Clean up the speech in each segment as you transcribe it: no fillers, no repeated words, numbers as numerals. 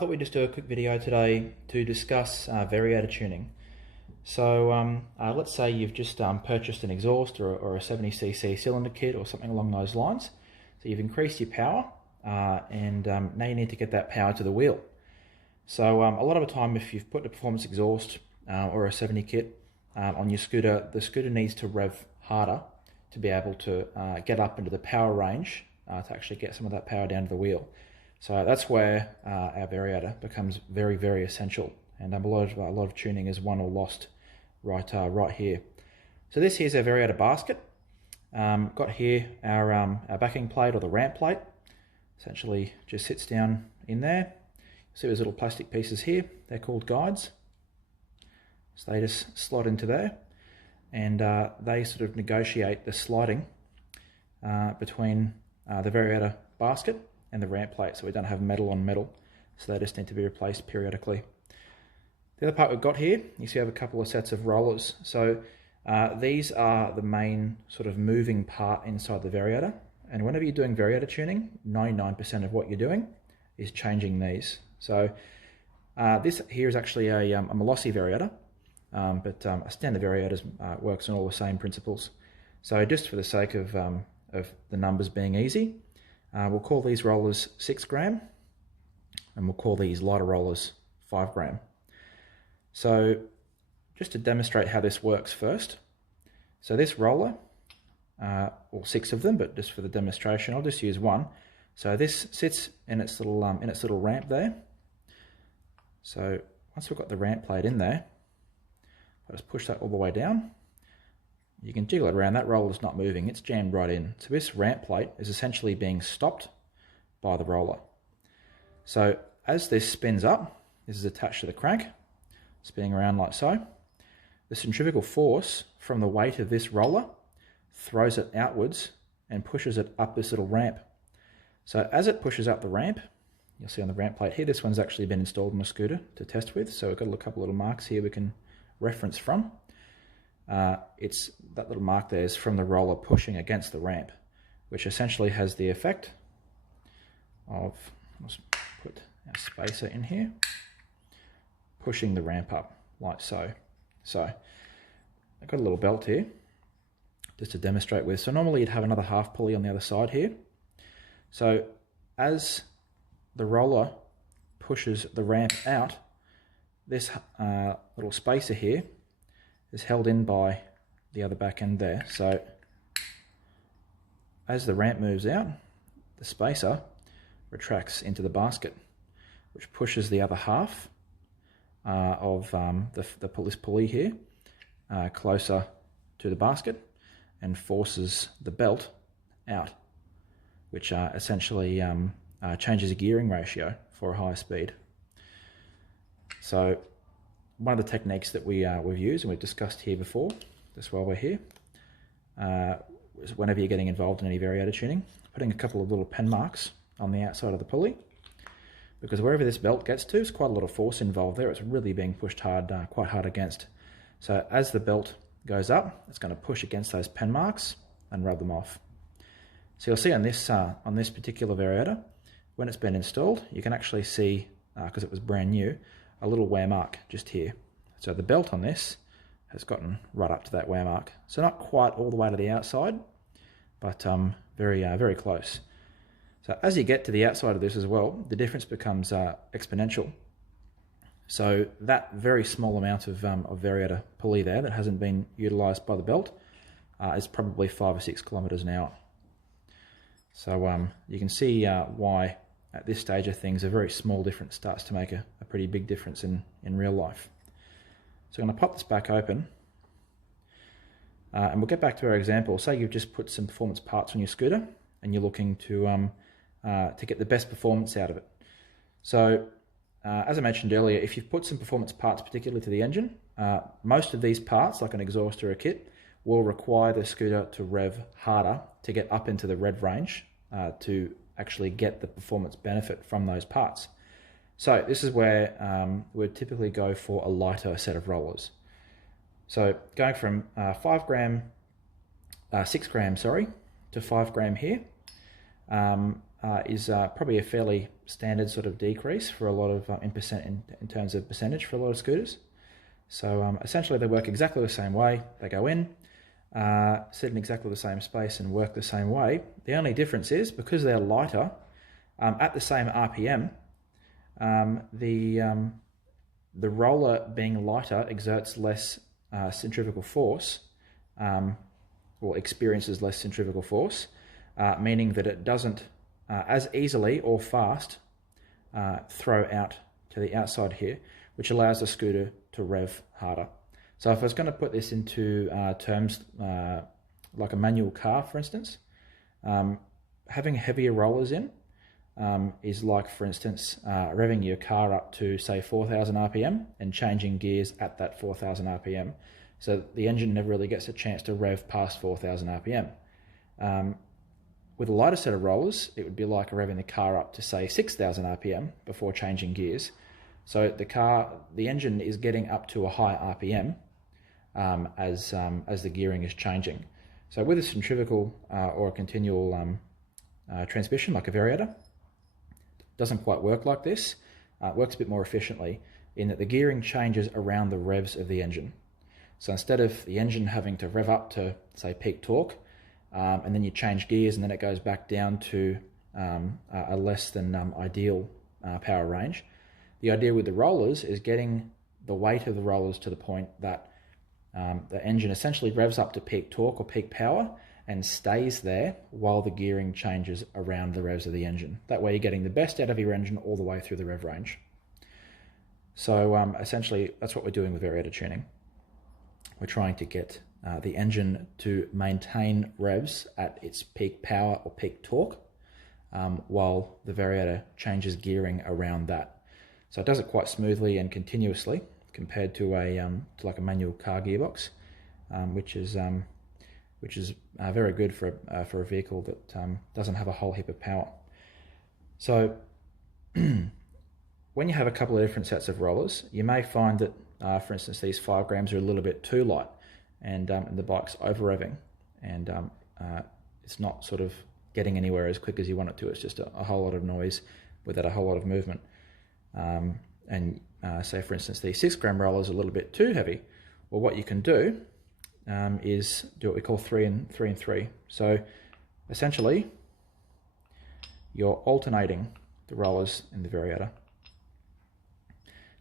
I thought we'd just do a quick video today to discuss variator tuning. So let's say you've just purchased an exhaust or a 70cc cylinder kit or something along those lines. So you've increased your power and now you need to get that power to the wheel. So a lot of the time, if you've put a performance exhaust or a 70 kit on your scooter, the scooter needs to rev harder to be able to get up into the power range to actually get some of that power down to the wheel. So that's where our variator becomes very, very essential, and a lot of tuning is won or lost right here. So this here's our variator basket. Got here our backing plate, or the ramp plate. Essentially just sits down in there. See those little plastic pieces here? They're called guides. So they just slot into there, and they sort of negotiate the sliding between the variator basket and the ramp plate, so we don't have metal on metal, so they just need to be replaced periodically. The other part we've got here, you see I have a couple of sets of rollers. So these are the main sort of moving part inside the variator, and whenever you're doing variator tuning, 99% of what you're doing is changing these. So this here is actually a Molossi variator, but a standard variator works on all the same principles. So just for the sake of the numbers being easy, we'll call these rollers 6 gram, and we'll call these lighter rollers 5 gram. So just to demonstrate how this works first, so this roller, or 6 of them, but just for the demonstration, I'll just use one. So this sits in its little ramp there. So once we've got the ramp plate in there, I'll just push that all the way down. You can jiggle it around. That roller's not moving, it's jammed right in. So this ramp plate is essentially being stopped by the roller. So as this spins up, this is attached to the crank, spinning around like so. The centrifugal force from the weight of this roller throws it outwards and pushes it up this little ramp. So as it pushes up the ramp, you'll see on the ramp plate here, this one's actually been installed on a scooter to test with, so we've got a couple little marks here we can reference from. It's that little mark there is from the roller pushing against the ramp, which essentially has the effect of, let's put our spacer in here, pushing the ramp up like so. So I've got a little belt here just to demonstrate with. So normally you'd have another half pulley on the other side here. So as the roller pushes the ramp out, this little spacer here is held in by the other back end there. So as the ramp moves out, the spacer retracts into the basket, which pushes the other half of this pulley here closer to the basket and forces the belt out, which essentially changes the gearing ratio for a higher speed. So one of the techniques that we've used and we've discussed here before, just while we're here, is whenever you're getting involved in any variator tuning, putting a couple of little pen marks on the outside of the pulley, because wherever this belt gets to, there's quite a lot of force involved there. It's really being pushed hard, quite hard against. So as the belt goes up, it's going to push against those pen marks and rub them off. So you'll see on this particular variator, when it's been installed, you can actually see, because it was brand new, a little wear mark just here. So the belt on this has gotten right up to that wear mark. So not quite all the way to the outside, but very close. So as you get to the outside of this as well, the difference becomes exponential. So that very small amount of variator pulley there that hasn't been utilized by the belt is probably 5 or 6 kilometers an hour. So you can see why at this stage of things a very small difference starts to make a pretty big difference in real life. So I'm going to pop this back open and we'll get back to our example. Say you've just put some performance parts on your scooter and you're looking to get the best performance out of it. So as I mentioned earlier, if you've put some performance parts particularly to the engine, most of these parts, like an exhaust or a kit, will require the scooter to rev harder to get up into the rev range to actually get the performance benefit from those parts. So this is where we'd typically go for a lighter set of rollers. So going from 6 gram, to 5 gram here, is probably a fairly standard sort of decrease for a lot of in terms of percentage for a lot of scooters. So essentially they work exactly the same way. They go in, sit in exactly the same space and work the same way. The only difference is because they're lighter, at the same RPM, the roller being lighter exerts less centrifugal force, or experiences less centrifugal force, meaning that it doesn't as easily or fast throw out to the outside here, which allows the scooter to rev harder. So if I was going to put this into terms like a manual car, for instance, having heavier rollers in is like, for instance, revving your car up to, say, 4,000 RPM and changing gears at that 4,000 RPM. So the engine never really gets a chance to rev past 4,000 RPM. With a lighter set of rollers, it would be like revving the car up to, say, 6,000 RPM before changing gears. So the engine is getting up to a high RPM as the gearing is changing. So with a centrifugal or a continual transmission like a variator, it doesn't quite work like this. It works a bit more efficiently in that the gearing changes around the revs of the engine. So instead of the engine having to rev up to, say, peak torque, and then you change gears and then it goes back down to a less than ideal power range, the idea with the rollers is getting the weight of the rollers to the point that the engine essentially revs up to peak torque or peak power and stays there while the gearing changes around the revs of the engine. That way you're getting the best out of your engine all the way through the rev range. So essentially that's what we're doing with variator tuning. We're trying to get the engine to maintain revs at its peak power or peak torque while the variator changes gearing around that. So it does it quite smoothly and continuously compared to like a manual car gearbox, which is very good for a vehicle that doesn't have a whole heap of power. So when you have a couple of different sets of rollers, you may find that, for instance, these 5 grams are a little bit too light, and the bike's over revving, and it's not sort of getting anywhere as quick as you want it to. It's just a whole lot of noise without a whole lot of movement. And say, for instance, these 6 gram rollers are a little bit too heavy. Well, what you can do is do what we call 3 and 3. So essentially, you're alternating the rollers in the variator.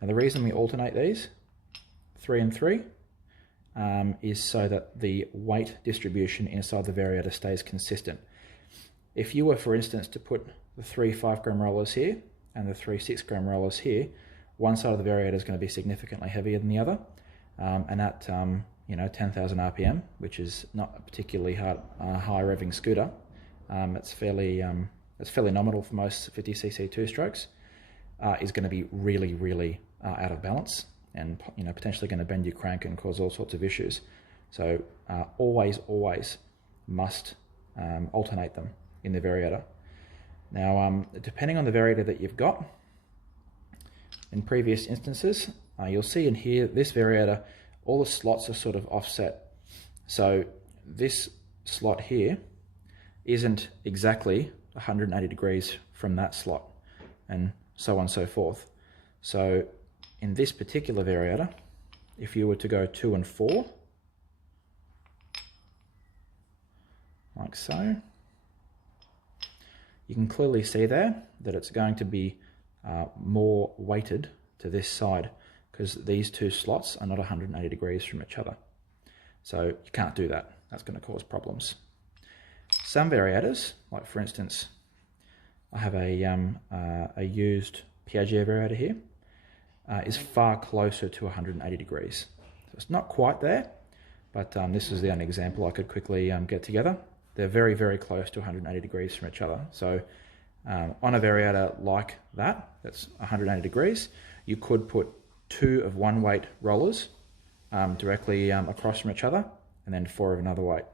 Now the reason we alternate these 3 and 3 is so that the weight distribution inside the variator stays consistent. If you were, for instance, to put the 3 5 gram rollers here and the 3 6 gram rollers here, one side of the variator is going to be significantly heavier than the other, and at 10,000 RPM, which is not a particularly high revving scooter, it's fairly nominal for most 50cc 2-strokes, is going to be really out of balance, and potentially going to bend your crank and cause all sorts of issues. So always must alternate them in the variator. Now, depending on the variator that you've got, in previous instances, you'll see in here, this variator, all the slots are sort of offset. So this slot here isn't exactly 180 degrees from that slot, and so on and so forth. So in this particular variator, if you were to go 2 and 4, like so, you can clearly see there that it's going to be more weighted to this side because these 2 slots are not 180 degrees from each other. So you can't do that. That's going to cause problems. Some variators, like for instance, I have a used Piaggio variator here, is far closer to 180 degrees. So it's not quite there, but this is the only example I could quickly get together. They're very close to 180 degrees from each other. So on a variator like that, that's 180 degrees, you could put 2 of one weight rollers directly across from each other, and then 4 of another weight.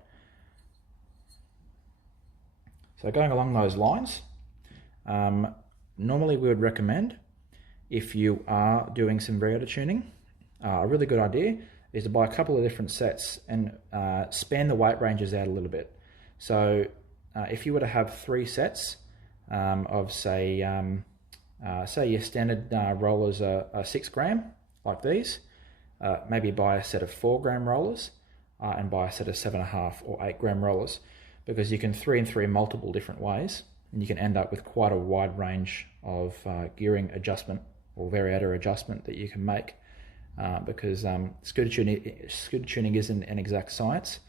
So going along those lines, normally we would recommend, if you are doing some variator tuning, a really good idea is to buy a couple of different sets and span the weight ranges out a little bit. So if you were to have 3 sets of say your standard rollers are 6 gram, like these. Maybe buy a set of 4 gram rollers and buy a set of 7.5 or 8 gram rollers, because you can 3 and 3 multiple different ways, and you can end up with quite a wide range of gearing adjustment or variator adjustment that you can make, because scooter tuning isn't an exact science.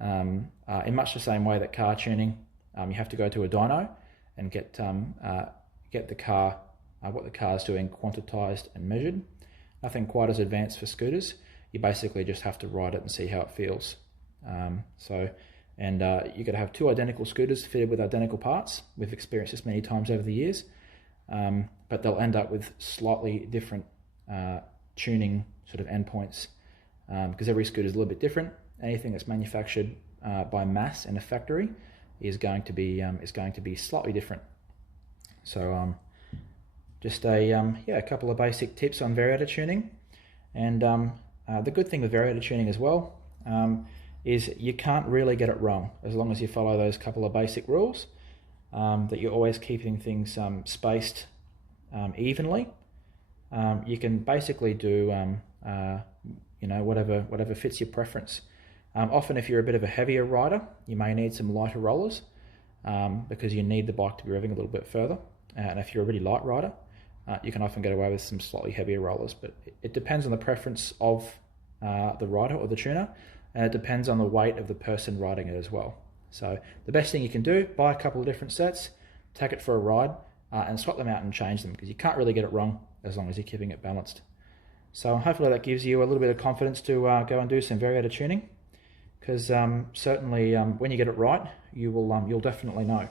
In much the same way that car tuning, you have to go to a dyno and get the car, what the car is doing, quantitized and measured. Nothing quite as advanced for scooters. You basically just have to ride it and see how it feels. You could have 2 identical scooters fitted with identical parts. We've experienced this many times over the years, but they'll end up with slightly different tuning sort of endpoints, because every scooter is a little bit different. Anything that's manufactured by mass in a factory is going to be slightly different. So just a couple of basic tips on variator tuning. And the good thing with variator tuning as well is you can't really get it wrong as long as you follow those couple of basic rules, that you're always keeping things spaced evenly. You can basically do whatever fits your preference. Often if you're a bit of a heavier rider, you may need some lighter rollers, because you need the bike to be revving a little bit further. And if you're a really light rider, you can often get away with some slightly heavier rollers, but it depends on the preference of the rider or the tuner, and it depends on the weight of the person riding it as well. So the best thing you can do, buy a couple of different sets, take it for a ride, and swap them out and change them, because you can't really get it wrong as long as you're keeping it balanced. So hopefully that gives you a little bit of confidence to go and do some variator tuning, because certainly when you get it right, you'll definitely know.